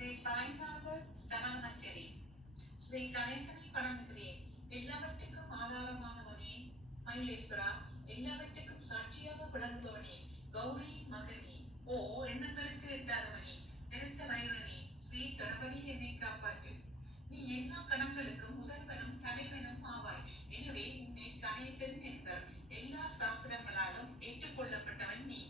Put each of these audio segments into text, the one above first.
ஸ்ரீ சாய்நாதர் ஸ்தனமனக்கரி. ஸ்ரீ கணேசனை வணங்குகிறேன். எல்லாவற்றுக்கும் ஆதாரமானவனே மயிலேஸ்வரா, எல்லாவற்றுக்கும் சாட்சியாக விளங்குபவனே, கௌரி மகனே, ஓ எண்ணங்களுக்கு எட்டாதவனே, நிறுத்த வைரனே, ஸ்ரீ கணபதி என்னை காப்பாற்று. நீ எல்லா கணங்களுக்கும் முதல்வனும் தலைவனும் ஆவாய். எனவே உன்னை கணேசன் என்பர். எல்லா சாஸ்திரங்களாலும் ஏற்றுக்கொள்ளப்பட்டவன் நீ.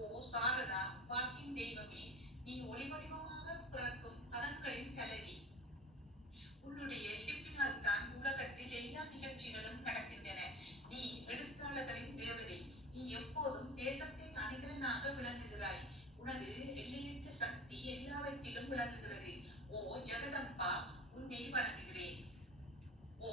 ஓ சாரதா, வாக்கின் தெய்வமே, நீ ஒளிவடிவமாக பிறக்கும் பதங்களின் தலைவி. உன்னுடைய இருப்பினால் தான் உலகத்தில் எல்லா நிகழ்ச்சிகளும் நடக்கின்றன. நீ எழுத்தாளர்களின் தேவதை. நீ எப்போதும் தேசத்தின் அணிகலனாக விளங்குகிறாய். உனது எல்லையற்ற சக்தி எல்லாவற்றிலும் விளங்குகிறது. ஓ ஜெகதம்பா, உன்னை வணங்குகிறேன். ஓ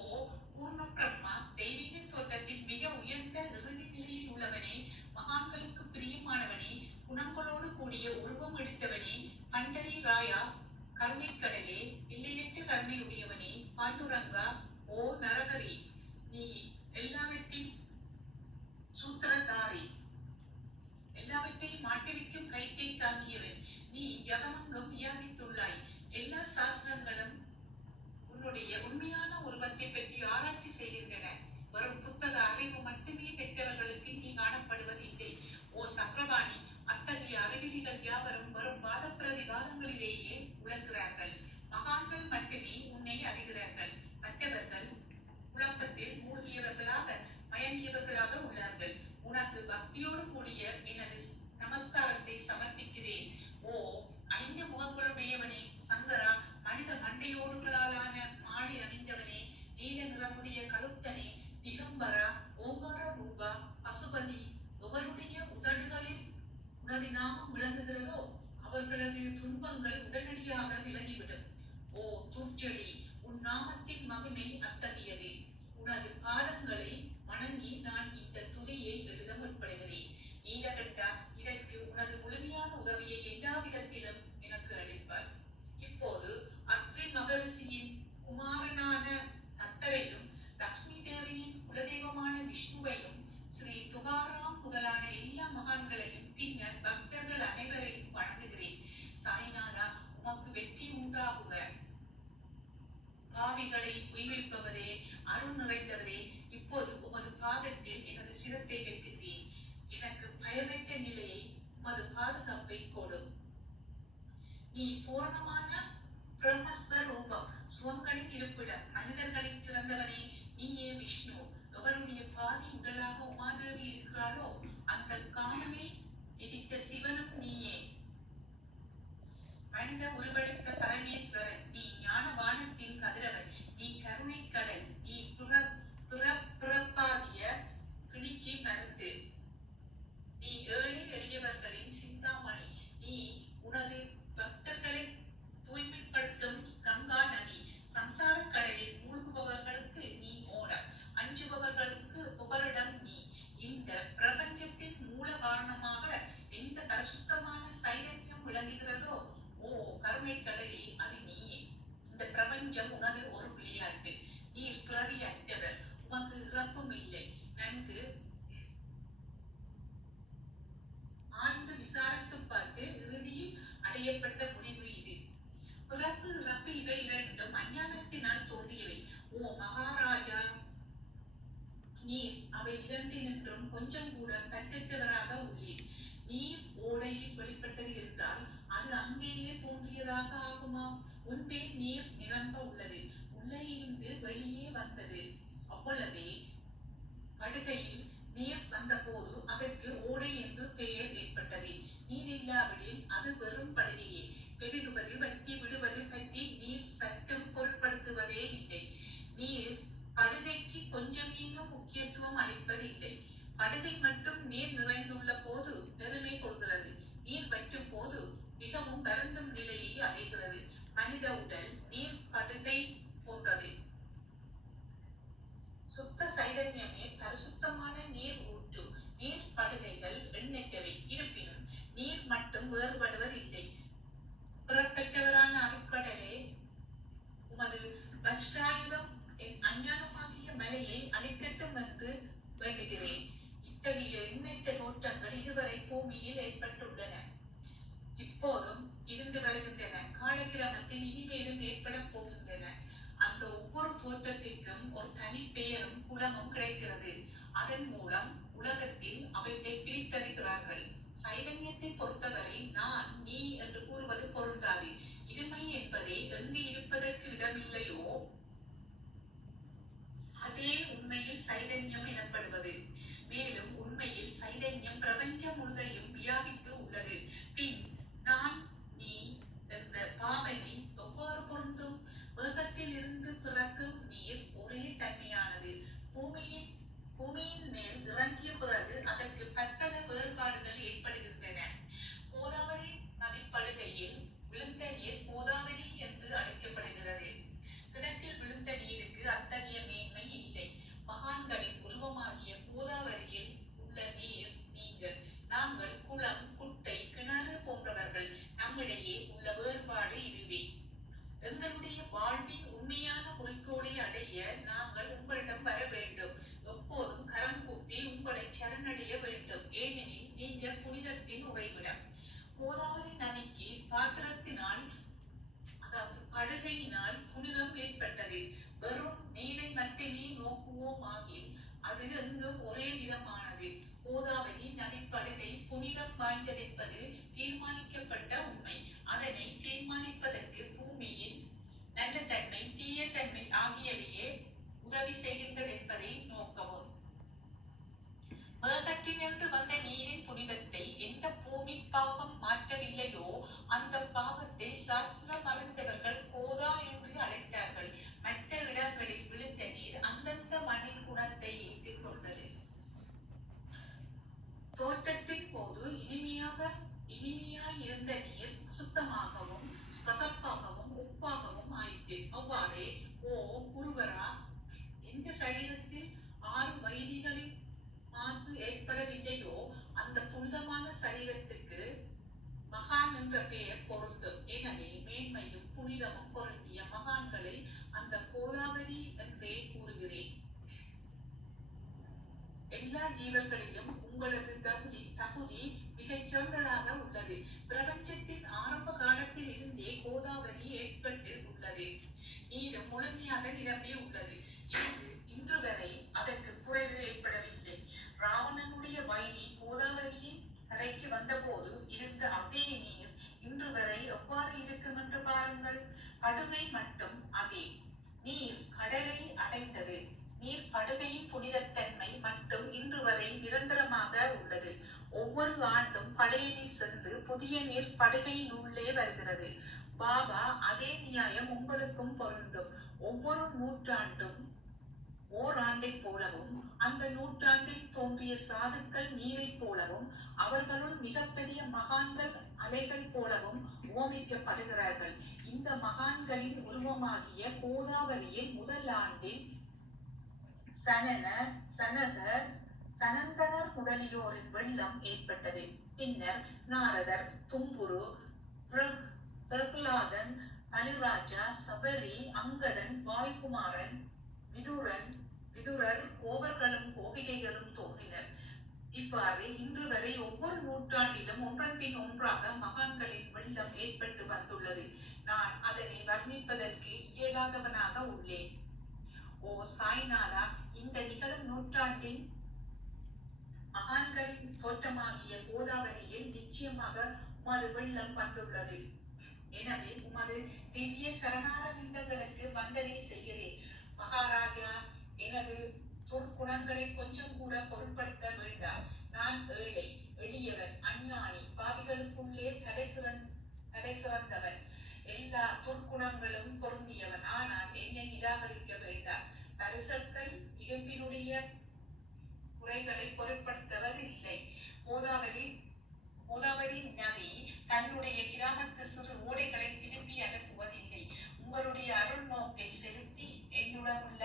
பூர்ண பிரம்மா, தெய்வீக தோட்டத்தின் மிக உயர்ந்த இறுதி நிலையில் உள்ளவனே, மகான்களுக்கு பிரியமானவனே, குணங்களோடு கூடிய உருவம் எடுத்தவனே, பண்டரி ராயா, கருணைக்கடலே, எல்லையற்ற கருணையுடையவனே, பாண்டுரங்கா, ஓ நரகரி, நீ எல்லாவற்றின் சூத்திரதாரி, எல்லாவற்றையும் மாட்டிவிக்கும் கைத்தை தாங்கியவன். நீ யகமங்கம் வியாபித்துள்ளாய். எல்லா சாஸ்திரங்களும் உன்னுடைய உண்மையான உருவத்தை பற்றி ஆராய்ச்சி செய்கின்றன. வரும் புத்தக அறிவு மட்டுமே பெற்றவர்களுக்கு நீ காணப்படுவதில்லை. ஓ சக்கரவாணி, அத்தகைய அறிவிலிகள் யாவரும் வரும் வாத பிரதிவாதங்களிலேயே உழல்கிறார்கள். மகான்கள் மட்டுமே உன்னை அறிகிறார்கள். மற்றவர்கள் குழப்பத்தில் மூழ்கியவர்களாக மயங்கியவர்களாக உள்ளார்கள். உனக்கு பக்தியோடு கூடிய எனது நமஸ்காரத்தை சமர்ப்பிக்கிறேன். ஓ ஐந்து முகங்களுடையவனே, சங்கரா, மனித மண்டையோடுகளாலான மாலை அணிந்தவனே, நீல நிறமுடைய கழுத்தனே, திகம்பரா, ஓங்கார ரூபா, பசுபதி, எவருடைய உதடுகளில் உனது நாமம் விளங்குகிறதோ அவர்களது துன்பங்கள் உடனடியாக விலகிவிடும். ஓ துர்ச்செடி, உன் நாமத்தின் மகிமை அத்தகையது. உனது பாதங்களை வணங்கி நான் இந்த துதியை எழுத முற்படுகிறேன். நீலகண்டா, இதற்கு உனது முழுமையான உதவியை எல்லா விதத்திலும் எனக்கு அளிப்பார். இப்போது அத்ரி மகர்ஷியின் குமாரனான அத்தரையும், லக்ஷ்மி தேவியின் குலதெய்வமான விஷ்ணுவையும், ஸ்ரீ துகாராம் முதலான எல்லா மகான்களையும், பின்னர் பக்தர்கள் அனைவரையும் வணங்குகிறேன். சாய்நாதா, உமக்கு வெற்றி உண்டாகுக. பாவிகளை உய்விப்பவரே, அருள் நிறைந்தவரே, இப்போது உமது பாதத்தில் எனது சிரத்தை வைக்கின்றேன். எனக்கு பயமற்ற நிலையை உமது பாதுகாப்பை கொடும். நீ பூர்ணமான பிரம்மஸ்வரூபம், சுவங்களின் இருப்பிடம், மனிதர்களின் சிறந்தவனே, நீயே விஷ்ணு. எவருடைய பாதி உடலாக உமாதேவி இருக்கிறாரோ அந்த காலமே எரித்த சிவனும் நீயே. மனித உருவெடுத்த பரமேஸ்வரன், நீ ஞானவானத்தின் கதிரவன், நீ கருணை கடல், நீ பிறப்பாகிய கிழிச்சி மருந்து, நீ ஏழை எளியவர்களின் சிந்தாமணி, நீ உனது பக்தர்களை தூய்மைப்படுத்தும் கங்கா நதி, சம்சார கடலில் மூழ்குபவர்களுக்கு நீ ஓடம், அஞ்சுபவர்களுக்கு புகலிடம் நீ. இந்த பிரபஞ்சத்தின் மூல காரணமாக எந்த பரிசுத்தமான சைதன்யம் விளங்குகிறதோ, ஓ கருணை கடலே, அது நீயே. இந்த பிரபஞ்சம் உனது ஒரு விளையாட்டு. நீர் பிறவி அற்றவர், உமக்கு இறப்பும் இல்லை. நன்கு ஆய்ந்து விசாரித்து பார்த்து இறுதியில் அடையப்பட்ட முடிவு இது. பிறப்பு இறப்பு இவை இரண்டும் அஞ்ஞானத்தினால் தோன்றியவை. ஓ மகாராஜா, நீர் அவை இரண்டினின்றும் கொஞ்சம் கூட பற்றற்றவராக உள்ளீர். நீர் ஓடையில் வெளிப்பட்டது என்றால் அது அங்கேயே தோன்றியதாக ஆகுமா? முன்பே நீர் நிரம்ப உள்ளது, உள்ளே இருந்து வெளியே வந்தது. அவ்வளவே. படுகையில் நீர் வந்த போது அதற்கு ஓடை என்று பெயர் ஏற்பட்டது. நீர் இல்லாவிடில் அது வெறும் படுகையே. பெருகுவது வற்றி விடுவது பற்றி நீர் சற்றும் பொருட்படுத்துவதே இல்லை. நீர் படுகைக்கு கொஞ்சமேனும் முக்கியத்துவம் அளிப்பது இல்லை. படுகை மட்டும் நீர் நிறைந்துள்ள போது பெருமை கொள்கிறது. நீர் வற்றும் போது மிகவும் வருந்தும் நிலையை அடைகிறது. மனித உடல் நீர் படுகை போன்றது. சுத்த சைதன்யமே பரிசுத்தமான நீர் ஊற்று. நீர் படுகைகள் எண்ணற்றவை. இருப்பினும் நீர் மட்டும் வேறுபடுவதில்லை. புறப்பெற்றவரான அருட்கடலே, உமது வஜ்ராயுதம் என் அஞ்ஞானமாகிய மலையை அழிக்கட்டும் என்று வேண்டுகிறேன். இத்தகைய எண்ணற்ற தோற்றங்கள் இதுவரை பூமியில் ஏற்பட்டுள்ளன, இப்போதும் இருந்து வருகின்றன. காலையில் மாறுபாடுகள் ஏற்படுகின்றன. கோதாவரி நதிப்படுகையில் விழுந்த நீர் கோதாவரி என்று அழைக்கப்படுகிறது. கிணற்றில் விழுந்த நீருக்கு அத்தகைய மேன்மை இல்லை. மகான்களின் உருவமாகிய கோதாவரியில் உள்ள நீர் நீங்கள். நாங்கள் குளம், குட்டை, கிணறு போன்றவர்கள். நம்மிடையே உள்ள வேறுபாடு இதுவே. எங்களுடைய வாழ்வின் உண்மையான குறிக்கோளை அடைய நாங்கள் உங்களிடம் வர வேண்டும். எப்போதும் கரம் கூப்பி உங்களை சரணடைய வேண்டும். ஏனெனில் நீங்கள் புனிதத்தின் உறைவிடம். கோதாவரி நதிக்கு பாத்திரத்தினால், அதாவது படுகையினால் புனிதம் ஏற்பட்டது. வெறும் நீரை மட்டுமே நோக்குவோம் ஆகில் அது எங்கும் ஒரே விதமானது. கோதாவரி நதிப்படுகை புனிதம் வாய்ந்ததென்பது தீர்மானிக்கப்பட்ட உண்மை. அதனை தீர்மானிப்பதற்கு பூமியின் நல்ல தன்மை, தீய தன்மை ஆகியவையே உதவி செய்கின்றது என்பதை நோக்கவும். மேகத்தினின்று வந்த நீரின் புனிதத்தை எந்த பூமி பாவம் மாற்றவில்லையோ அந்த பாவத்தை சாஸ்திரம் அறிந்தவர்கள் கோதா என்று அழைத்தார்கள். மற்ற இடங்களில் விழுந்த நீர் அந்தந்த மண்ணின் குணத்தை ஏற்றுக் கொண்டது. தோற்றத்தின் போது இனிமையாய் இருந்த நீர் அசுத்தமாகவும் கசப்பாகவும் உப்பாகவும் ஆயிற்று. அவ்வாறே ஓ குருவரா, எந்த சரீரத்தில் 6 வைதிகளின் மாசு ஏற்படவில்லையோ அந்த புனிதமான சரீரத்துக்கு மகான் என்ற பெயர் பொருந்தும். எனவே மேன்மையும் புனிதமும் பொருந்திய மகான்களை அந்த கோதாவரி என்றே கூறுகிறேன். எல்லா ஜீவர்களிலும் உங்களது தகுதி மிகச் சிறந்ததாக உள்ளது. பிரபஞ்சத்தின் ஆரம்ப காலத்தில் இருந்தே கோதாவரி ஏற்பட்டு உள்ளது. நீரும் முழுமையாக நிரம்பி உள்ளது. இன்று வரை அதற்கு குறைவு ஏற்படவில்லை. ராவணனுடைய வைரி கோதாவரியின் கரைக்கு வந்தபோது இருந்த அதே நீர் இன்று வரை எவ்வாறு இருக்கும் என்று பாருங்கள். படுகை மட்டும் அதே. நீர் கடலை அடைந்தது. நீர் படுகையின் புனிதத்தன்மை மட்டும் இன்று வரை நிரந்தரமாக உள்ளது. ஒவ்வொரு ஆண்டும் பழைய நீர் சென்று புதிய நீர் படுகையின் உள்ளே வருகிறது. பாபா அதே நியாயம் உங்களுக்கும் பொருந்தும். ஒவ்வொரு நூற்றாண்டும் ஓராண்டை போலவும் அந்த நூற்றாண்டில் தோன்றிய சாதுக்கள் நீரை போலவும் அவர்களுள் மிகப்பெரிய மகான்கள் அலைகள் போலவும் ஓமிக்கப்படுகிறார்கள். இந்த மகான்களின் உருவமாகிய கோதாவரியில் முதல் ஆண்டில் சனந்தனர் முதலியோரின் வெள்ளம் ஏற்பட்டது. பின்னர் நாரதர், தும்புரு, பிரகலாதன், பலிராஜா, சபரி, அங்கதன், வாயுகுமாரன், விதுரர், கோபர்களும் கோபிகைகளும் தோன்றினர். இவ்வாறு இன்று வரை ஒவ்வொரு நூற்றாண்டிலும் ஒன்றன் பின் ஒன்றாக மகான்களின் வெள்ளம் ஏற்பட்டு வந்துள்ளது. நான் அதனை வர்ணிப்பதற்கு இயலாதவனாக உள்ளேன். ஓ சாய்நாதா, இந்த நிகழும் நூற்றாண்டின் மகான்களின் தோற்றமாகிய கோதாவரியில் நிச்சயமாக உமது வெள்ளம் வந்துள்ளது. எனவே உமது திவ்ய சரணார விந்தங்களுக்கு வந்தனை செய்கிறேன். மகாராஜா, எனது துர்க்குணங்களை கொஞ்சம் கூட பொருட்படுத்த வேண்டாம். நான் ஏழை, எளியவன், அஞ்ஞானி, பாவிகளுக்குள்ளே தலை சிறந்தவன், எல்லா துர்க்குணங்களும் பொருந்தியவன். ஆனால் என்னை நிராகரிக்க வேண்டாம். பரிசக்கள் இரும்பினுடைய குறைகளை பொருட்படுத்துவது இல்லை. கோதாவரி நதி தன்னுடைய கிராமத்து சிறு ஓடைகளை திருப்பி அனுப்புவதில்லை. உங்களுடைய அருள் நோக்கை செலுத்தி என்னுடன் உள்ள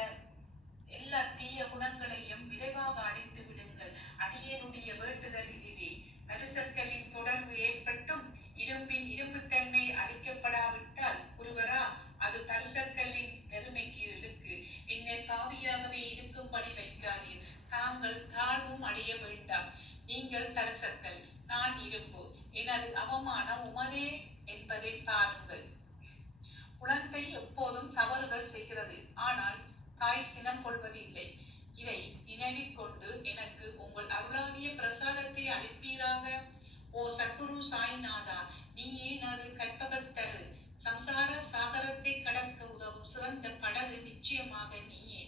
எல்லா தீய குணங்களையும் விரைவாக அழித்து விடுங்கள். அடியனுடைய வேண்டுதல் இதுவே. பரிசக்களின் தொடர்பு ஏற்பட்டும் இரும்பின் இரும்புத்தன்மை அழிக்கப்படாவிட்டால் குருவரா, அது பரிசக்களின் பெருமைக்கு இழுக்கு. என்னை பாவியாகவே இருக்கும்படி வைக்காதீர். தாங்கள் தாழ்வும் அடைய வேண்டாம். நீங்கள் பரிசக்கள், நான் இரும்பு. எனது அவமானம் உமதே என்பதை பாருங்கள். குழந்தை எப்போதும் தவறுகள் செய்கிறது, ஆனால் தாய் சினம் கொள்வதில்லை. இதை நினைவில் கொண்டு எனக்கு உங்கள் அருளாகிய பிரசாதத்தை அளிப்பீராக. ஓ சத்குரு சாய்நாதா, நீயே எனது கற்பகத்தரு. சம்சார சாகரத்தை கடக்க உதவும் சிறந்த படகு நிச்சயமாக நீயே.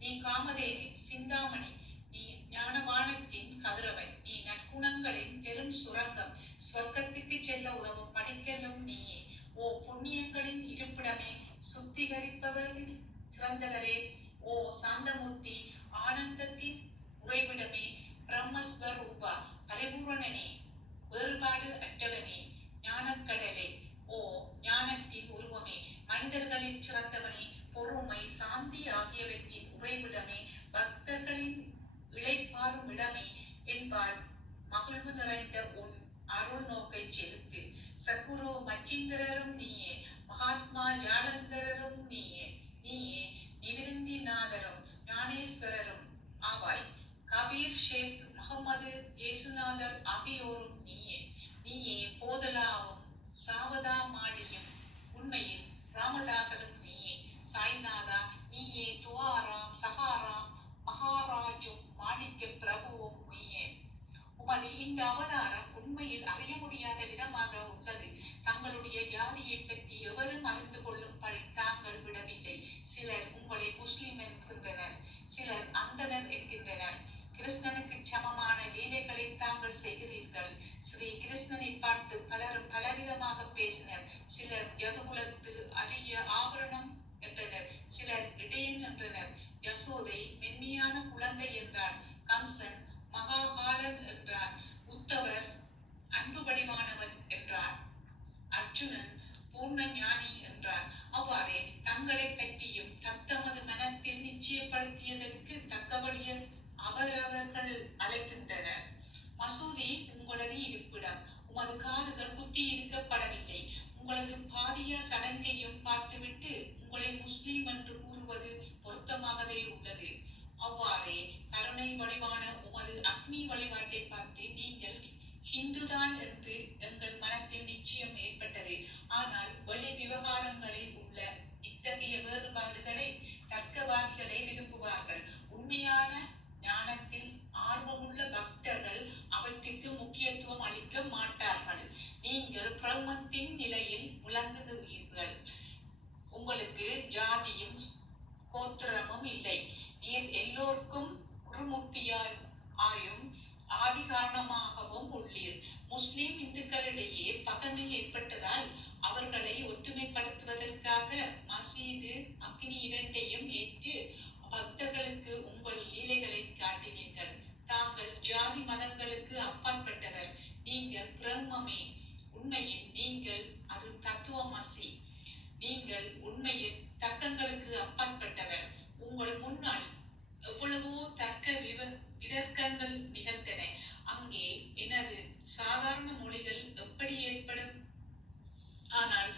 நீ காமதேவி, சிந்தாமணி, நீ ஞானவானத்தின் கதிரவன், நீ நற்குணங்களின் பெரும் சுரங்கம், ஸ்வர்க்கத்துக்கு செல்ல உதவும் படிக்கலும் நீயே. ஓ புண்ணியங்களின் இருப்பிடமே, சுத்திகரிப்பவரில் சிறந்தவரே, ஓ சாந்தமூர்த்தி, ஆனந்தத்தின் உறைவிடமே, பிரம்மஸ்வரூபா, பரிபூரணனே, வேறுபாடு அற்றவனே, ஞானக்கடலே, ஓ ஞானத்தின் உருவமே, மனிதர்களில் சிறந்தவனே, பொறுமை சாந்தி ஆகியவற்றின் உறைவிடமே, பக்தர்களின் இளைப்பாறும் இடமே, என்பால் மகிழ்வு நிறைந்த உன் அருள் நோக்கை செலுத்து. சக்குரு மச்சிந்திரரும் நீயே, மகாத்மா ஜாலந்தரரும் நீயே, நீயே நிவிருந்திநாதரும் ஞானேஸ்வரரும் ஆவாய். கபீர் ஷேக் முகமது இயேசுநாதர் ஆகியோரும் நீயே, நீயே போதலாவும் சாவதா மாலியும், உண்மையில் ராமதாசரும் நீயே, சாய்நாதா நீயே, துவாராம் சகாராம் மகாராஜும் மாணிக்க பிரபுவும் நீயே. உமது இந்த அவதாரம் உண்மையில் அறிய முடியாத விதமாக உள்ளது. தங்களுடைய ஜாதியை பற்றி எவரும் அறிந்து கொள்ளும்படி தாங்கள் விடவில்லை. சிலர் உங்களை முஸ்லிம் என்கின்றனர், சிலர் அந்தனர் என்கின்றனர். கிருஷ்ணனுக்கு சமமான லீலைகளை தாங்கள் செய்கிறீர்கள். ஸ்ரீ கிருஷ்ணனை பார்த்து பலரும் பலவிதமாக பேசினர். சிலர் யதுகுலத்து அரிய ஆபரணம் என்றனர், சிலர் இடையன் என்றனர். யசோதை மென்மையான குழந்தை என்றார், கம்சன் மகாகாலன் என்றார், உத்தவர் அன்பு வடிவானவன் என்றார், அர்ஜுனன் பூர்ண ஞானி என்றார். அவ்வாறே தங்களை பற்றியும் தத்தமது மனத்தில் நிச்சயப்படுத்தியதற்கு தக்கபடிய அவரவர்கள் அழைக்கின்றனர். மசூதி உங்களது இருப்பிடம், உமது காதுகள் குத்தி இருக்கப்படவில்லை. உங்களது பாதிய சடங்கையும் பார்த்துவிட்டு உங்களை முஸ்லீம் என்று கூறுவது பொருத்தமாகவே உள்ளது. அவ்வாறே கருணை வடிவான உமது அக்னி வழிபாட்டை பார்த்து நீங்கள் ஹிந்துதான் என்று எங்கள் மனத்தில் நிச்சயம் ஏற்பட்டது. ஆனால் வெளி விவகாரங்களில் உள்ள இத்தகைய வேறுபாடுகளை தர்க்கவாதிகளை விரும்புவார்கள். உண்மையான ஞானத்தில் ஆர்வமுள்ள பக்தர்கள் அவற்றிற்கு முக்கியத்துவம் அளிக்க மாட்டார்கள். நீங்கள் பிரம்மத்தின் நிலையில் விளங்குகிறீர்கள். உங்களுக்கு ஜாதியும் கோத்திரமும் இல்லை. நீர் எல்லோருக்கும் குருமூர்த்தியாயும் ஆதி காரணமாகவும் உள்ளீர். முஸ்லிம் இந்துக்களிடையே பகமை ஏற்பட்டதால் அவர்களை ஒற்றுமைப்படுத்துவதற்காக மசீது அக்னி இரண்டையும் ஏற்று பக்தர்களுக்கு உங்கள் லீலைகளை காட்டினீர்கள். தாங்கள் ஜாதி மதங்களுக்கு அப்பாற்பட்டவர். நீங்கள் பிரம்மமே. உண்மையில் நீங்கள் அது தத்துவமசி. நீங்கள் உண்மையில் தர்க்கங்களுக்கு அப்பாற்பட்டவர். உங்கள் முன்னால் எவ்வளவோ தர்க்க விதர்க்கங்கள் நிகழ்ந்தன. அங்கே எனது சாதாரண மொழிகள் எப்படி ஏற்படும்? ஆனால்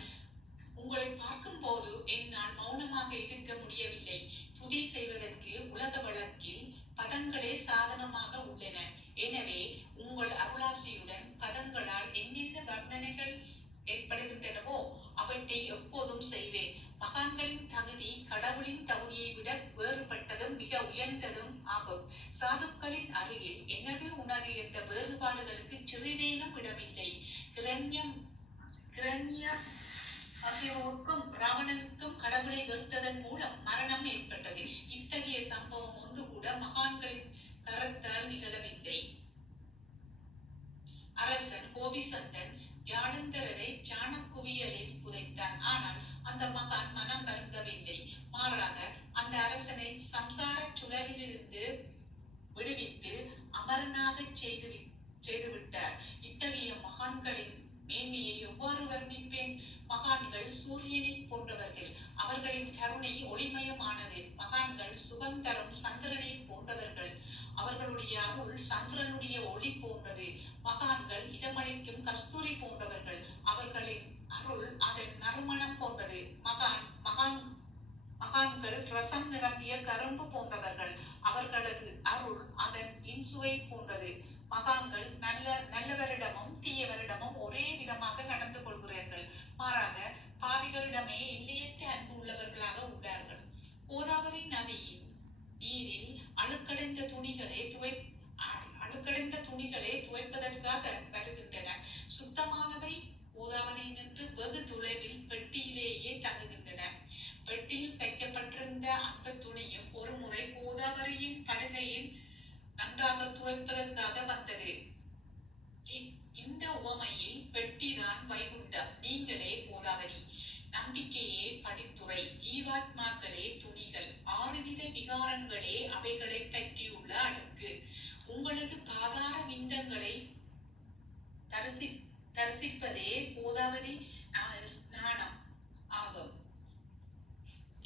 உங்களை பார்க்கும் போது என்னால் மௌனமாக இருக்க முடியவில்லை. துதி செய்வதற்கு உலக வழக்கில் பதங்களே சாதனமாக உள்ளன. எனவே உங்கள் அருளாசியுடன் பதங்களால் என்னென்ன வர்ணனைகள் ஏற்படுகின்றனவோ அவற்றை எப்போதும் செய்வேன். மகான்களின் தகுதி கடவுளின் தகுதியை விட வேறுபட்டதும் மிக உயர்ந்ததும் ஆகும். சாதுக்களின் அருகில் எனது உனது என்ற வேறுபாடுகளுக்கு சிறிதேனும் இடமில்லை. கிரண்யசிவுக்கும் ராவணனுக்கும் கடவுளை வெறுத்ததன் மூலம் மரணம் ஏற்பட்டது. இத்தகைய சம்பவம் ஒன்று கூட மகான்களின் கரத்தால் நிகழவில்லை. அரசன் கோபிசந்தன் ஜாலந்தரரை சாணக்குவியலில் புதைத்தான். ஆனால் அந்த மகான் மனம் வருந்தவில்லை. மாறாக அந்த அரசனை சம்சார சுழலிலிருந்து விடுவித்து அமரனாக செய்துவிட்டார். இத்தகைய மகான்களின் மேன்மையை எவ்வாறு வர்ணிப்பேன்? மகான்கள் சூரியனை போன்றவர்கள். அவர்களின் கருணை ஒளிமயமானது. மகான்கள் சுகந்தரம் சந்திரனை போன்றவர்கள். அவர்களுடைய அருள் சந்திரனுடைய ஒளி போன்றது. மகான்கள் இதமளிக்கும் கஸ்தூரி போன்றவர்கள். அவர்களின் அருள் அதன் நறுமணம் போன்றது. மகான்கள் ரசம் நிரம்பிய கரும்பு போன்றவர்கள். அவர்களது அருள் அதன் இன்சுவை போன்றது. மகான்கள் நல்லவரிடமும் தீயவரிடமும் ஒரே விதமாக நடந்து கொள்கிறார்கள். மாறாக பாவிகளிடமே எல்லையற்ற அன்பு உள்ளவர்களாக உள்ளார்கள். கோதாவரி நதியின் நீரில் அழுக்கடைந்த துணிகளை துவைப்பதற்காக வருகின்றன. சுத்தமானவை கோதாவரி நின்று வெகு தொலைவில் பெட்டியிலேயே தங்குகின்றன. பெட்டியில் வைக்கப்பட்டிருந்த அந்த துணியும் ஒரு முறை கோதாவரியின் படுகையில் நன்றாக துவைப்பதற்காக வந்தது. இந்த உவமையில் பெட்டிதான் வைகுண்டம், நீங்களே கோதாவரி. நம்பிக்கையே படித்துறை, ஜீவாத்மாக்களே துணிகள், 6 வித விகாரங்களே அவைகளை பற்றியுள்ள அழுக்கு. உங்களது பாதார விந்தங்களை தரிசிப்பதே கோதாவரி ஸ்நானம் ஆகும்.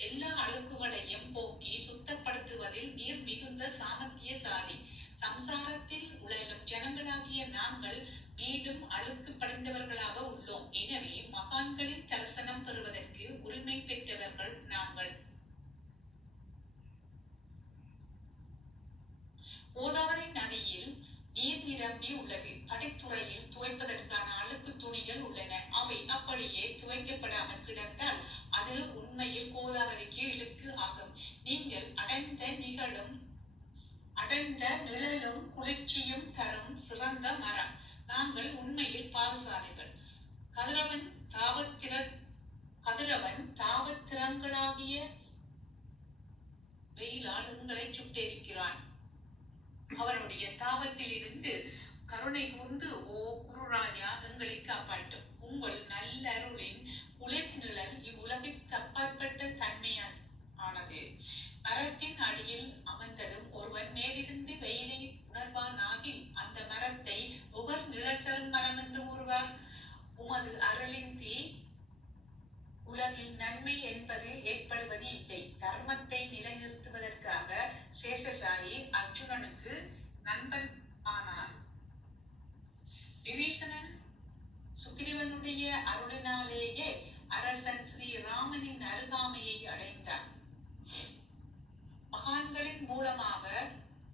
எல்லா அழுக்குகளையும் போக்கி சுத்தப்படுத்துவதில் நீர் மிகுந்த சாமர்த்தியசாலி. சம்சாரத்தில் உழலும் ஜனங்களாகிய நாங்கள் மேலும் அழுக்கு படைந்தவர்களாக உள்ளோம். எனவே மகான்களின் தரிசனம் பெறுவதற்கு உரிமை பெற்றவர்கள் நாங்கள். கோதாவரி நதியில் நீர் நிரம்பி உள்ளது. படித்துறையில் துவைப்பதற்கான அழுக்கு துணிகள் உள்ளன. அவை அப்படியே துவைக்கப்படாமல் கிடந்தால் அது உண்மையில் கோதாவரிக்கு இழுக்கு ஆகும். நீங்கள் அடர்ந்த நிழலும் குளிர்ச்சியும் தரும் சிறந்த மரம். நாங்கள் உண்மையில் பாதசாரிகள். கதிரவன் தாவத்திரங்களாகிய வெயிலால் எங்களை சுட்டெரிக்கிறான். அவனுடைய தாபத்தில் இருந்து கருணை கூர்ந்து, ஓ குருராஜா, எங்களை காப்பாற்றும். உங்கள் நல்லருளின் குளிர் நிழல் இவ்வுலகிற்கு அப்பாற்பட்ட தன்மையானது. மரத்தின் அடியில் அமர்ந்ததும் ஒருவன் மேலிருந்து வெயிலை உணர்வானாகில் அந்த மரத்தை ஒவ்வொரு நிழல் தரும் மரம் என்று கூறுவார். உமது அருளின்றி உலகில் நன்மை என்பது ஏற்படுவது இல்லை. தர்மத்தை நிலைநிறுத்துவதற்காக சேஷசாயி அர்ஜுனனுக்கு நண்பன் ஆனார். விபீஷணன் சுக்ரீவனுடைய அருளினாலேயே அரசன் ஸ்ரீராமனின் அருகாமையை அடைந்தார். மகான்களின் மூலமாக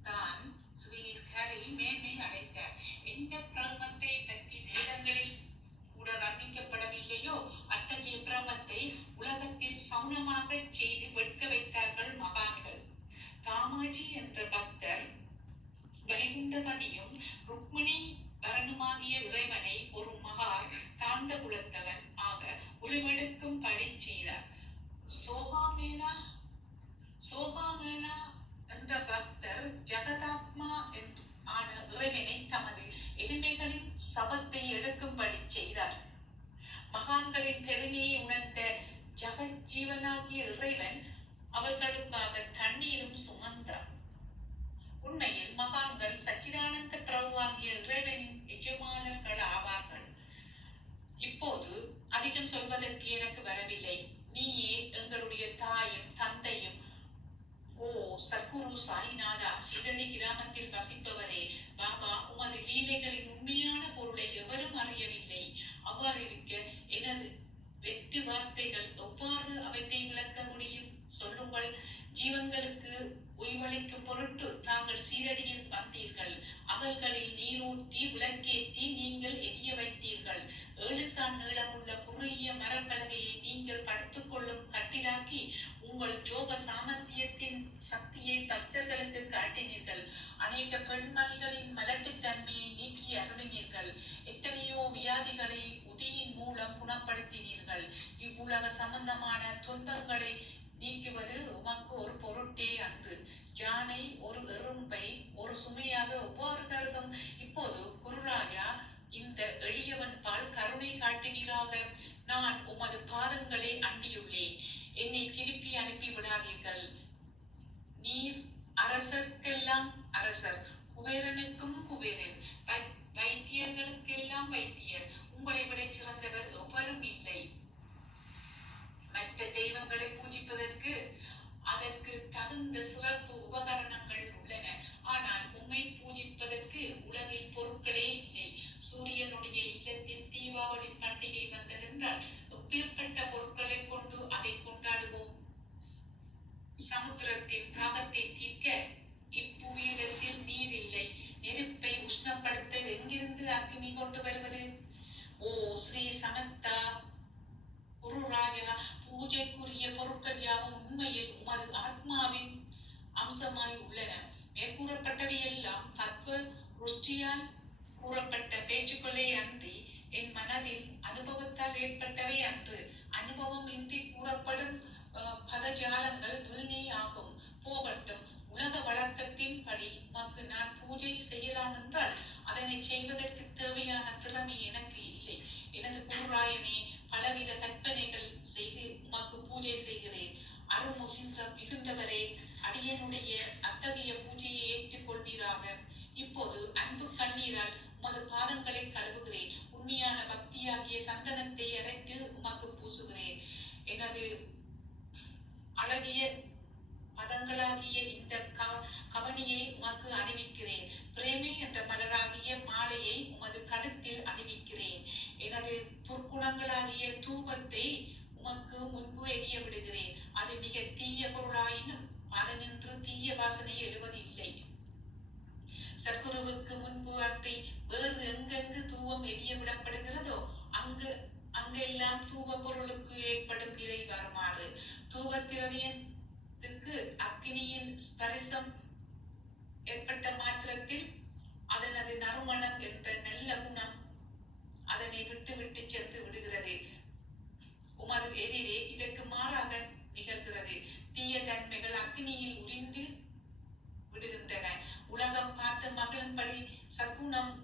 தான் ஸ்ரீஹரி மேன்மை அடைந்தார். எந்த பிரம்மத்தை பற்றி வேதங்களில் கூட வர்ணிக்கப்படவில்லையோ அத்தகைய பிரமத்தை உலகத்தில் சௌனமாக செய்து வெட்க வைத்தார்கள் மகான்கள். தாமாஜி என்ற பக்தர் வைகுண்டபதியும் ருக்மிணி வரணுமாகிய இறைவனை ஒரு மகார் தாண்ட குலத்தவன் ஆக உருவெடுக்கும்படி செய்தார். சோகாமேனா என்ற பக்தர் ஜகதாத்மா ஆன இறைவனை தமது எளிமைகளின் சபத்தை எடுக்கும்படி செய்தார். மகான்களின் பெருமையை உணர்ந்த ஜகஜீவனாகிய இறைவன் அவர்களுக்காக தண்ணீரும் சுமந்தார். உண்மையில் மகான்கள் சச்சிதானந்த பிரபுவாகிய இறைவனின் எஜமானர்கள் ஆவார்கள். இப்போது அதிகம் சொல்வதற்கு எனக்கு வரவில்லை. நீயே எங்களுடைய தாயும் தந்தையும். ஓ சத்குரு சாய்நாதா, சிதடி கிராமத்தில் வசிப்பவரே, பாபா, உமது லீலைகளின் உண்மையான பொருளை எவரும் அறியவில்லை. அவ்வாறு இருக்க எனது வெற்று வார்த்தைகள் எவ்வாறு அவற்றை விளக்க முடியும்? சொல்லுங்கள். ஜீவன்களுக்கு உய்வளிக்கும் பொருட்டு தாங்கள் சீரடியில் வந்தீர்கள். அகல்களில் நீரூற்றி விளக்கேற்றி நீங்கள் எரிய வைத்தீர்கள். 7 சான் நீளமுள்ள குறுகிய மரப்பலகையை நீங்கள் படுத்துக் கொள்ளும் கட்டிலாக்கி உங்கள் ஜோக சாமர்த்தியத்தின் சக்தியை பக்தர்களுக்கு காட்டினீர்கள். அநேக பெண்மணிகளின் மலட்டுத்தன்மையை நீக்கி அருளினீர்கள். எத்தனையோ வியாதிகளை உதியின் மூலம் குணப்படுத்தினீர்கள். இவ்வுலக சம்பந்தமான துன்பங்களை நீக்குவது உமக்கு ஒரு பொருட்டே அன்று. யானை ஒரு எறும்பை ஒரு சுமையாக எவ்வாறு கருதும்? இப்போது குருராஜா, இந்த எளியவன் பால் கருணை காட்டுவீராக. நான் உமது பாதங்களை அண்டியுள்ளேன். என்னை திருப்பி அனுப்பி விடாதீர்கள். நீர் அரசர்க்கெல்லாம் அரசர், குபேரனுக்கும் குபேரன், வைத்தியர்களுக்கெல்லாம் வைத்தியர். உங்களை விட சிறந்தவர் எவரும் இல்லை. மற்ற தெய்வங்களை பூஜிப்பதற்கு அதற்கு தகுந்த சிறப்பு உபகரணங்கள் உள்ளன. ஆனால் உம்மை பூஜிப்பதற்கு உலகில் பொருட்களே இல்லை. சூரியனுடைய இல்லத்தில் தீபாவளி பண்டிகை வந்ததென்றால் எப்பேற்பட்ட பொருட்களை கொண்டு அதை கொண்டாடுவோம்? சமுத்திரத்தின் தாகத்தை தீர்க்க இப்புவியிடத்தில் நீர் இல்லை. நெருப்பை உஷ்ணப்படுத்த எங்கிருந்து அக்னி கொண்டு வருவது? ஓ ஸ்ரீ சமந்தா குருராஜா, பூஜைக்குரிய பொருட்கள் யாவும் உண்மையில் உமது ஆத்மாவின் அம்சமாய் உள்ளன. மேற்கூறப்பட்டவை எல்லாம் தத்துவ ருஷ்டியால் கூறப்பட்ட பேச்சுக்களே அன்றி என் மனதில் அனுபவத்தால் ஏற்பட்டவை அன்று. அனுபவம் இன்றி கூறப்படும் பதஜாலங்கள் வீணே ஆகும். போகட்டும். உலக வழக்கத்தின் படி உமக்கு நான் பூஜை செய்யலாம் என்றால் அதனை செய்வதற்கு தேவையான திறமை எனக்கு இல்லை. எனது குருராயனே, பலவித கற்பனைகள் செய்து உமக்கு பூஜை செய்கிறேன். அருள் மிகுந்தவரே, அடியனுடைய அத்தகைய பூஜையை ஏற்றுக்கொள்வீராக. இப்போது அன்பு கண்ணீரால் உமது பாதங்களை கழுவுகிறேன். ஆகிய சந்தனத்தை அரைத்து உமக்கு பூசுகிறேன். எனது அழகிய பதங்களாகிய இந்த கவனியை உமக்கு அணிவிக்கிறேன். பிரேமி என்ற மலராகிய மாலையை உமது கழுத்தில் அணிவிக்கிறேன். எனது துர்க்குணங்களாகிய தூபத்தை உமக்கு முன்பு எரிய விடுகிறேன். அது மிக தீய பொருளாயினும் அதனின்று தீய வாசனை எழுவதில்லை. சத்குருவுக்கு முன்பு அன்றி வேறு எங்கெங்கு தூவம் எரிய விடப்படுகிறதோ அங்கெல்லாம் தூவ பொருளுக்கு ஏற்படும் நிலை வருமாறு தூவ திரவியத்துக்கு அக்னியின் ஸ்பரிசம் ஏற்பட்ட மாத்திரத்தில் அதனது நறுமணம் என்ற நல்ல குணம் அதனை விட்டு சென்று விடுகிறது. உமது எதிரே இதற்கு மாறாக நிகழ்கிறது. தீய தன்மைகள் அக்னியில் உரிந்து விடுகின்றன. உலகம் பார்த்து மகிழும்படி சற்குணம்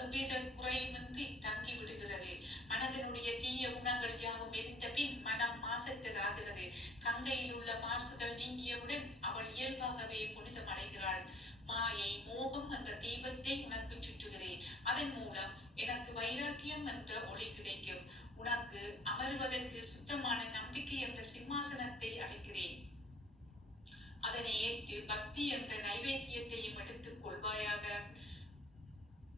எவ்வித குறையுமின்றி தங்கி விடுகிறது. மனதனுடைய தீய குணங்கள் யாவும் எரிந்த பின் மனம் மாசற்றதாகிறது. கங்கையில் உள்ள மாசுகள் நீங்கியவுடன் அவள் இயல்பாகவே புனிதமடைகிறாள். மாயை மோகம் என்ற தீபத்தை உனக்கு சுற்றுகிறேன். அதன் மூலம் எனக்கு வைராக்கியம் என்ற ஒளி கிடைக்கும். உனக்கு அமர்வதற்கு சுத்தமான நம்பிக்கை என்ற சிம்மாசனத்தை அளிக்கிறேன். அதனை ஏற்று பக்தி என்ற நைவேத்தியத்தையும் எடுத்துக் கொள்வாயாக.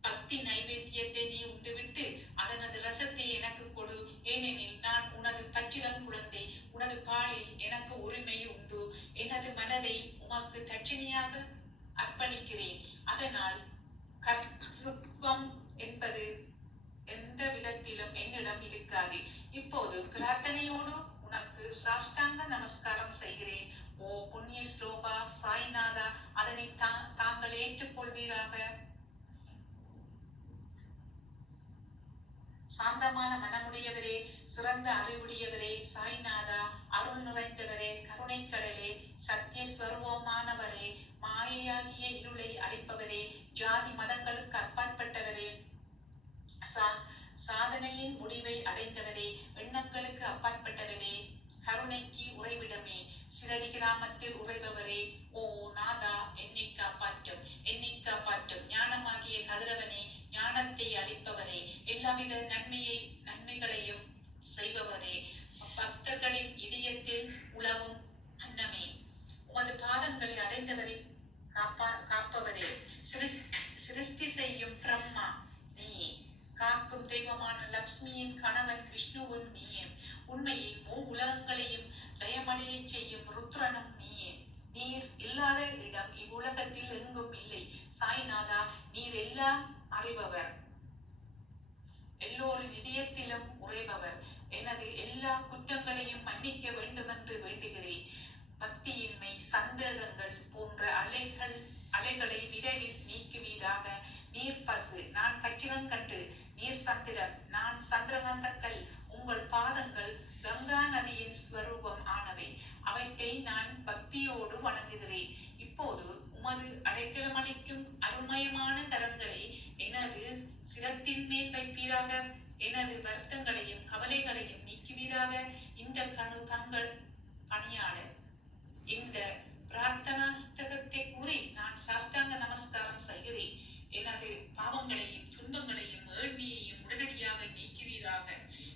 பக்தி நைவேத்தியத்தை நீ உண்டுவிட்டு அதனது ரசத்தை எனக்கு கொடு. ஏனெனில் நான் உனது பச்சிலம் குழந்தை. உனது பாலில் எனக்கு உரிமை உண்டு. எனது மனதை உமக்கு தட்சணியாக அர்ப்பணிக்கிறேன். அதனால் கர்த்தத்துவம் என்பது எந்த விதத்திலும் என்னிடம் இருக்காது. இப்போது பிரார்த்தனையோடு உனக்கு சாஷ்டாங்க நமஸ்காரம் செய்கிறேன். ஓ புண்ணிய ஸ்லோகா சாய்நாதா, அதனை தாங்கள் ஏற்றுக்கொள்வீராக. சாந்தமான மனமுடையவரே, சிறந்த அறிவுடையவரே, சாய்நாதா, அருள் நிறைந்தவரே, கருணைக்கடலே, சத்தியஸ்வரூபமானவரே, மாயையாகிய இருளை அளிப்பவரே, ஜாதி மதங்களுக்கு அப்பாற்பட்டவரே, சாதனையின் முடிவை அடைந்தவரே, எண்ணங்களுக்கு அப்பாற்பட்டவரே, கருணைக்கு உறைவிடமே, சிரடி கிராமத்தில் உறைபவரே, ஓ நாதா, என்னை காப்பாற்றும், என்னை காப்பாற்றும். ஞானமாகிய கதிரவனே, ஞானத்தை அளிப்பவரே, எல்லாவித நன்மைகளையும் செய்பவரே, பக்தர்களின் இதயத்தில் உலவும் அன்னமே, உமது பாதங்களை அடைந்தவரை காப்பவரே, சிருஷ்டி செய்யும் பிரம்மா நீயே, காக்கும் தெய்வமான லக்ஷ்மியின் கணவன் விஷ்ணுவும் நீயே, உண்மையை உலகங்களையும் லயமடைய செய்யும் ருத்ரனும் நீயே. நீர் இல்லாத இடம் இவ்வுலகத்தில் எங்கும் இல்லை. சாய்நாதா, நீர் எல்லாம் அறிபவர், எல்லோரின் இதயத்திலும் உறைபவர். எனது எல்லா குற்றங்களையும் மன்னிக்க வேண்டுமென்று வேண்டுகிறேன். பக்தியின்மை, சந்தேகங்கள் போன்ற அலைகளை விரைவில் நீக்குவீராக. நீர் பசு, நான் கச்சிலங்கன்று. நீர் சந்திரன், நான் சந்திரகாந்தக்கல். உங்கள் பாதங்கள் கங்கா நதியின் ஸ்வரூபம் ஆனவை. அவற்றை நான் பக்தியோடு வணங்குகிறேன். இப்போது உமது அடைக்கலமளிக்கும் அருள்மயமான கரங்களை எனது சிரத்தின் மேல் வைப்பீராக. எனது வருத்தங்களையும் கவலைகளையும் நீக்குவீராக. இந்த கணு தங்கள் பணியாளர். இந்த பிரார்த்தனாஷ்டகத்தை கூறி நான் சாஷ்டாங்க நமஸ்காரம் செய்கிறேன். எனது பாவங்களையும் துன்பங்களையும் ஏழ்மையையும் உடனடியாக நீக்குவீராக.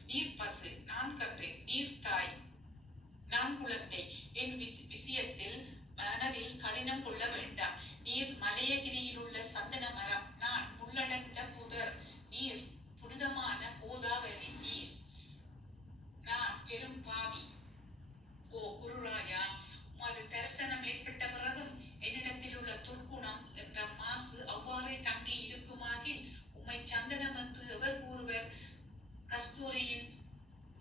நீர் பசு, நான் கன்று. நீர் தாய், நான் குழந்தை. என் விஷயத்தில் மனதில் கடினம் கொள்ள வேண்டாம். நீர் மலையகிரியில் உள்ள சந்தன மரம், நான் முள்ளடர்ந்த புதர். நீர் புனிதமான கோதாவரி நீர், நான் பெரும் பாவி. ஓ குருராயா, உமது தரிசனம் ஏற்பட்ட பிறகும் என்னிடத்தில் உள்ள துர்க்குணம் என்ற மாசு அவ்வாறே தங்கி இருக்குமாகில் உம்மை சந்தனம் என்று எவர் கூறுவர்? கஸ்தூரியின்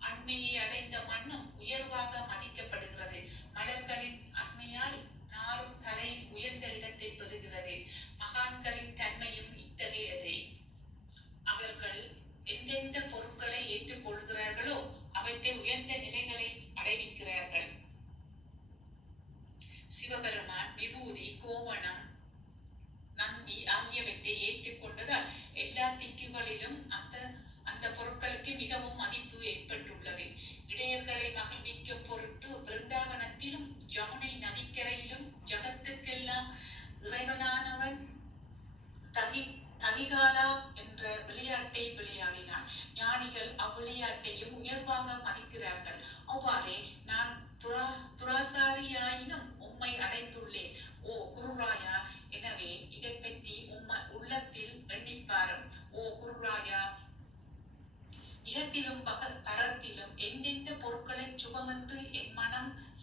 அண்மையை அடைந்த மண்ணும் உயர்வாக மதிக்கப்படுகிறது. மலர்களின் அண்மையால் நாரும் தலை உயர்ந்த இடத்தை பெறுகிறது. மகான்களின் தன்மையும் இத்தகையதே. அவர்கள் எந்தெந்த பொருட்களை ஏற்றுக்கொள்கிறார்களோ அவற்றை உயர்ந்த நிலைகளை அடைவிக்கிறார்கள். சிவபெருமான் விபூதி, கோவணம், நந்தி ஆகியவற்றை ஏற்றுக்கொண்டதால் எல்லா திக்குகளிலும் அந்த பொருட்களுக்கு மிகவும் மதிப்பு ஏற்பட்டுள்ளது. இடையர்களை மகிழ்விக்கும் பொருட்டு பிருந்தாவனத்திலும் ஜமுனை நதிக்கரையிலும் ஜகத்துக்கெல்லாம் இறைவனானவன் தகிகாலா என்ற விளையாட்டை விளையாடினான். ஞானி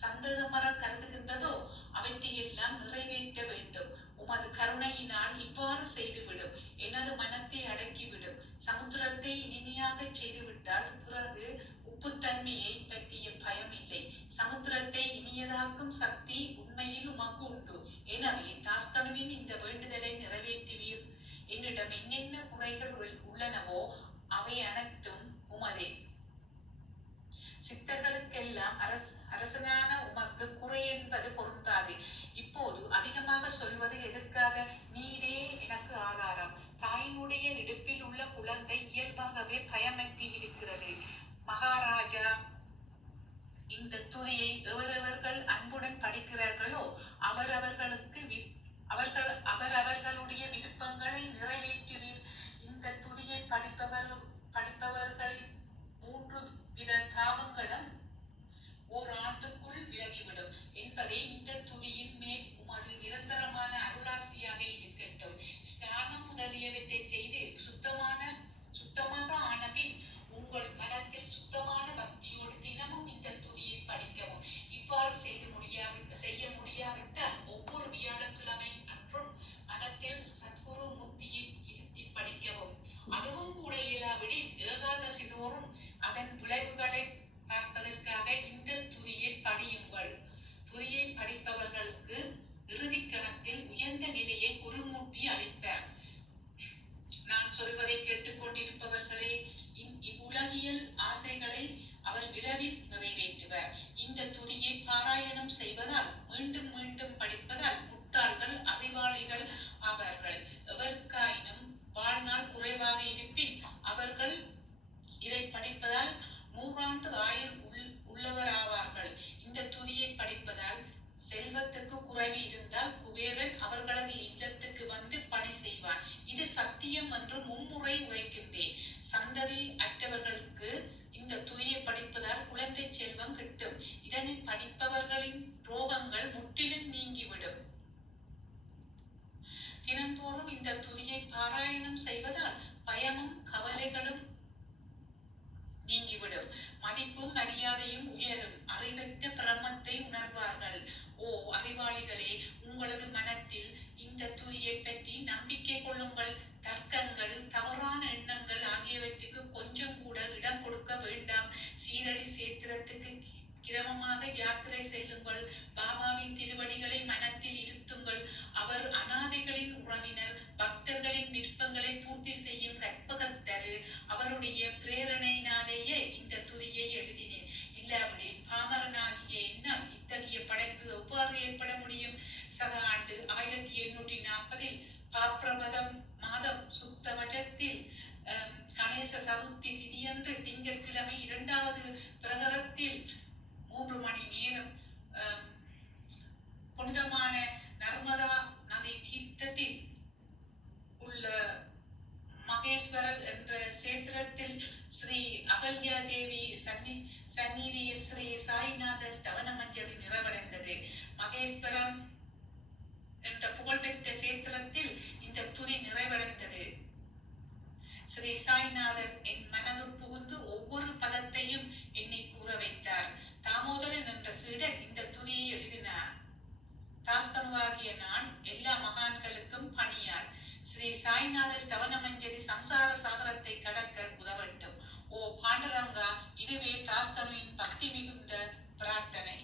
சந்ததமர கருதுகின்றதோ அவற்றையெல்லாம் நிறைவேற்ற வேண்டும். உமது கருணையினால் இவ்வாறு செய்துவிடும். எனது மனத்தை அடக்கிவிடும். சமுத்திரத்தை இனிமையாக செய்துவிட்டால் பிறகு உப்புத்தன்மையை பற்றிய பயம் இல்லை. சமுத்திரத்தை இனியதாக்கும் சக்தி உண்மையில் உமக்கு உண்டு. எனவே தாஸ்கனுவின் இந்த வேண்டுதலை நிறைவேற்றுவீர். என்னிடம் என்னென்ன குறைகள் உள்ளனவோ அவை அனைத்தும் உமதே. சித்தர்களுக்கெல்லாம் அரசனான உமக்கு குறை என்பது பொருந்தாது. இப்போது அதிகமாக சொல்வது எதற்காக? நீரே எனக்கு ஆதாரம். தாயினுடைய இடுப்பில் உள்ள குழந்தை இயல்பாகவே பயமற்றி இருக்கிறது. மகாராஜா, இந்த துதியை எவரவர்கள் அன்புடன் படிக்கிறார்களோ அவரவர்களுடைய விருப்பங்களை நிறைவேற்றுவீர். இந்த துதியை படிப்பவர்களின் 3 வித தாபங்களும் ஓராண்டுக்குள் விலகிவிடும் என்பதே இந்த துதியின் மேல் உமது நிரந்தரமான அருளாசியாக இருக்கட்டும். ஸ்நானம் முதலியவற்றை செய்து சுத்தமாக ஆனபின் உங்கள் மனத்தில் சுத்தமான பக்தியோடு தினமும் இந்த துதியை படிக்கவும். இவ்வாறு செய்ய முடியாவிட்டால் ஒவ்வொரு வியாழக்கிழமை அன்றும் மனத்தில் சத்குரு மூர்த்தியை இருத்தி படிக்கவும். அதுவும் கூட இயலாவிடில் ஏகாதசி தோறும் அதன் விளைவுகளை பார்ப்பதற்காக இந்த துதியை படியுங்கள். துதியை படிப்பவர்களுக்கு இறுதி கணத்தில் உயர்ந்த நிலையை குருமூர்த்தி அளிப்பார். நான் சொல்வதை கேட்டுக்கொண்டிருப்பவர்களே, இவ்வுலகியல் ஆசைகளை அவர் விரைவில் நிறைவேற்றுவார். இந்த துதியை பாராயணம் செய்வதால், மீண்டும் மீண்டும் படிப்பதால் முட்டாள்கள் அறிவாளிகள் ஆவார்கள். எவருக்காயினும் வாழ்நாள் குறைவாக இருப்பின் அவர்கள் இதை படிப்பதால் 100 ஆண்டு ஆயுள் உள்ளவராவார்கள். இந்த துதியை படிப்பதால் செல்வத்துக்கு குறைவு இருந்தால் குபேரன் அவர்களது இல்லத்துக்கு வந்து பணி செய்வான். இது சத்தியம் என்று மும்முறை உரைக்கின்றேன். சந்ததி அற்றவர்களுக்கு இந்த துதியை படிப்பதால் குழந்தை செல்வம் கிட்டும். இதனை படிப்பவர்களின் ரோகங்கள் முற்றிலும் நீங்கிவிடும். தினந்தோறும் இந்த துதியை பாராயணம் செய்வதால் பயமும் கவலைகளும் நீங்கிவிடும். மதிப்பும் மரியாதையும் உயரும். அறிவற்ற பிரம்மத்தை உணர்வார்கள். ஓ அறிவாளிகளே, உங்களது மனத்தில் இந்த துதியை பற்றி நம்பிக்கை கொள்ளுங்கள். தர்க்கங்கள், தவறான எண்ணங்கள் ஆகியவற்றுக்கு கொஞ்சம் கூட இடம் கொடுக்க வேண்டாம். சீரடி சேத்திரத்துக்கு கிரமமாக யாத்திரை செல்லுங்கள். பாபாவின் திருவடிகளை மனத்தில் இருத்துங்கள். அவர் அநாதைகளின் உறவினர். பக்தர்களின் விருப்பங்களை பூர்த்தி செய்யும் கற்பகத்தரு. அவருடைய பிரேரணையினாலேயே இந்த துதியை எழுதினேன். இல்லாவிடில் பாமரனாகிய என்னால் இத்தகைய படைப்பு எவ்வாறு ஏற்பட முடியும்? சக ஆண்டு 1840 பாப்ரபதம் மாதம் சுத்தவஜத்தில் கணேச சதுர்த்தி திதியன்று திங்கட்கிழமை 2வது பிரகரத்தில் 3 மணி நேரம் புனிதமான நர்மதா நதி தீர்த்தத்தில் உள்ள மகேஸ்வரர் என்ற சேத்திரத்தில் ஸ்ரீ அகல்யா தேவி சந்நிதியில் ஸ்ரீ சாய்நாத ஸ்தவன மஞ்சரி நிறைவடைந்தது. மகேஸ்வரம் என்ற புகழ்பெற்ற சேத்திரத்தில் இந்த துதி நிறைவடைந்தது. ஸ்ரீ சாய்நாதர் என் மனதுள் புகுந்து ஒவ்வொரு பதத்தையும் என்னை கூற வைத்தார். தாமோதரன் என்ற சீடன் இந்த துதியை எழுதினார். தாஸ்கனுவாகிய நான் எல்லா மகான்களுக்கும் பணியாள். ஸ்ரீ சாய்நாத ஸ்தவன மஞ்சரி சம்சார சாகரத்தை கடக்க உதவட்டும். ஓ பாண்டரங்கா, இதுவே தாஸ்கனுவின் பக்தி மிகுந்த பிரார்த்தனை.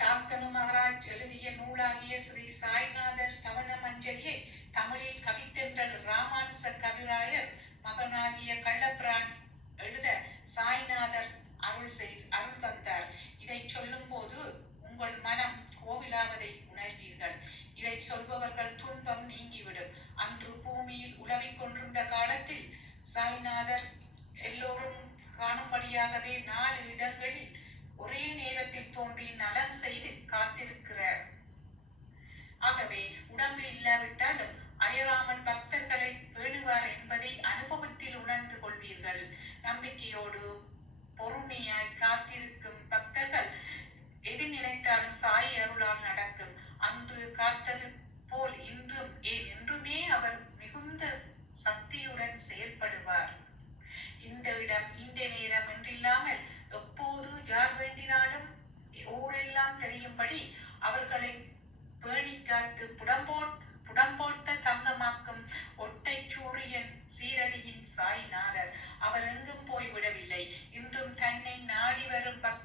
தாஸ்கனு மகாராஜ் எழுதிய நூலாகிய ஸ்ரீ சாய்நாத ஸ்தவன மஞ்சரியை தமிழில் கவித்தென்றல் ராமானுச கவிராயர் மகனாகிய கள்ளபிரான் எழுத சாய்நாதர் அருள் தந்தார். இதை சொல்லும் போது உங்கள் மனம் கோவிலாவதை உணர்வீர்கள். இதை சொல்பவர்கள் துன்பம் நீங்கிவிடும். அன்று பூமியில் உலவிக் கொண்டிருந்த காலத்தில் சாய்நாதர் எல்லோரும் காணும்படியாகவே 4 இடங்களில் ஒரே நேரத்தில் தோன்றி நலம் செய்து காத்திருக்கிறார். ஆகவே உடம்பு இல்லாவிட்டாலும் அயராமல் பக்தர்களை பேணுவார் என்பதை அனுபவத்தில் உணர்ந்து கொள்வீர்கள். நம்பிக்கையோடு பொறுமையாய் காத்திருக்கும் பக்தர்கள் எது நினைத்தாலும் சாய் அருளால் நடக்கும். அன்று காத்தது போல் இன்றும் என்றுமே அவர் மிகுந்த சக்தியுடன் செயல்படுவார். இந்த இடம் இந்த நேரம் என்றில்லாமல் எப்போது யார் வேண்டினாலும் ஊரெல்லாம் தெரியும்படி அவர்களை பேணிக்காத்து புடம்போட்ட தங்கமாக்கும் ஒட்டை சூரியன் சீரடியின் சாய்நாதர். அவர் எங்கும் போய்விடவில்லை. இன்றும் தன்னை நாடி வரும் பக்தர்கள்